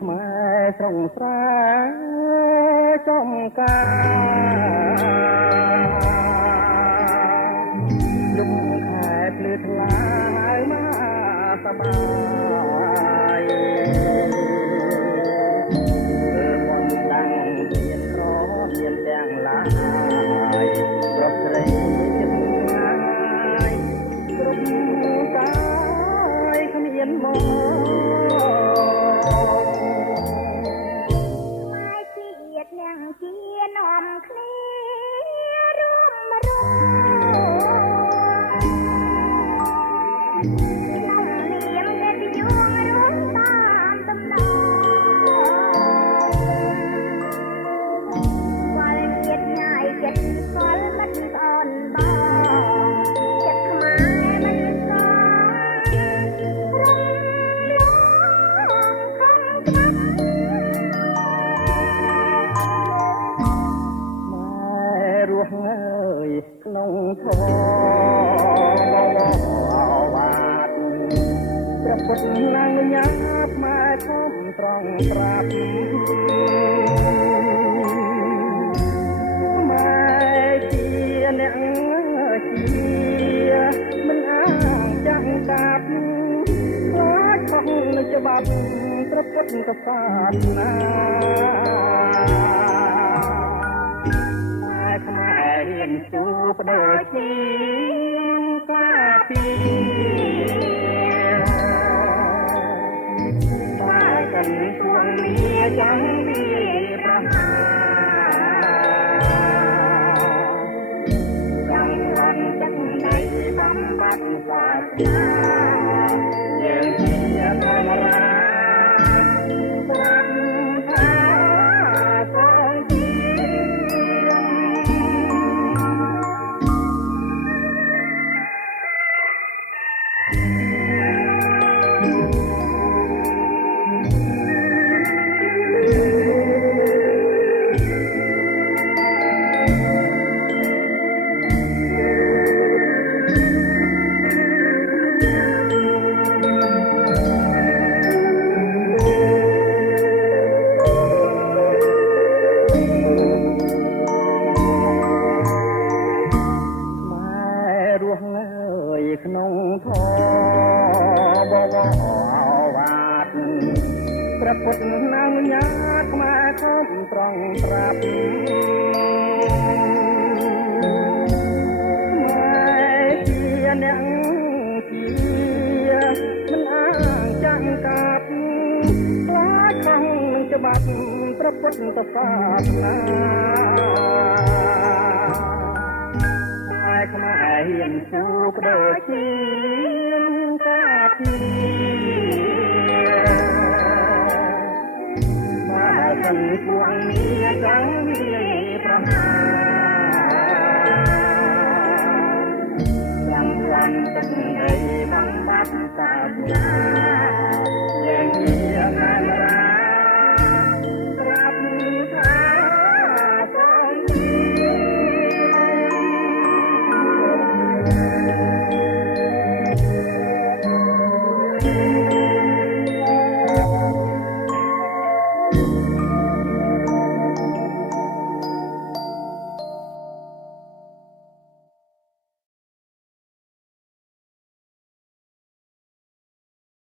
ខ្មែរត្រង់ស្រែចំការយំខែភ្លឺថ្លាហើយមកសប្បាយបំដាំងមានក្រមានទាំងឡាយប្រស្រីចិត្តងាយគ្រប់កាយគ្មានមកក្នុងធម៌បាត់ព្រះពុទ្ធឡើងញ៉ាបម៉ែធំត្រង់ប្រាប់ម៉ែជាអ្នកជាមិនអាងចាំងកាប់ខ្លាចខុសនឹងច្បាប់ព្រះពុទ្ធកសាសនារៀនជួបដូចជាការពីតែกันជួងមានចាំមានប្រមាចាំរំចិត្តនៃបំបត្តិសាសនាយើងជាធម្មរាក្នុងធម៌បវរបាត់ព្រះពុទ្ធណាមញាតខ្មែរធំត្រង់ប្រាប់ម៉ែជាអ្នកជាមិនអាងចាំងកាប់ខ្លាចខុសនឹងច្បាប់ព្រះពុទ្ធសាសនាខ្មែរហ៊ានជួបដូចជាការពីបើមិនពួងមានចាំមានប្រមាចាំចាំទឹកនៃបំបត្តិសាសនាយើងជាអានរាប្រាប់ថា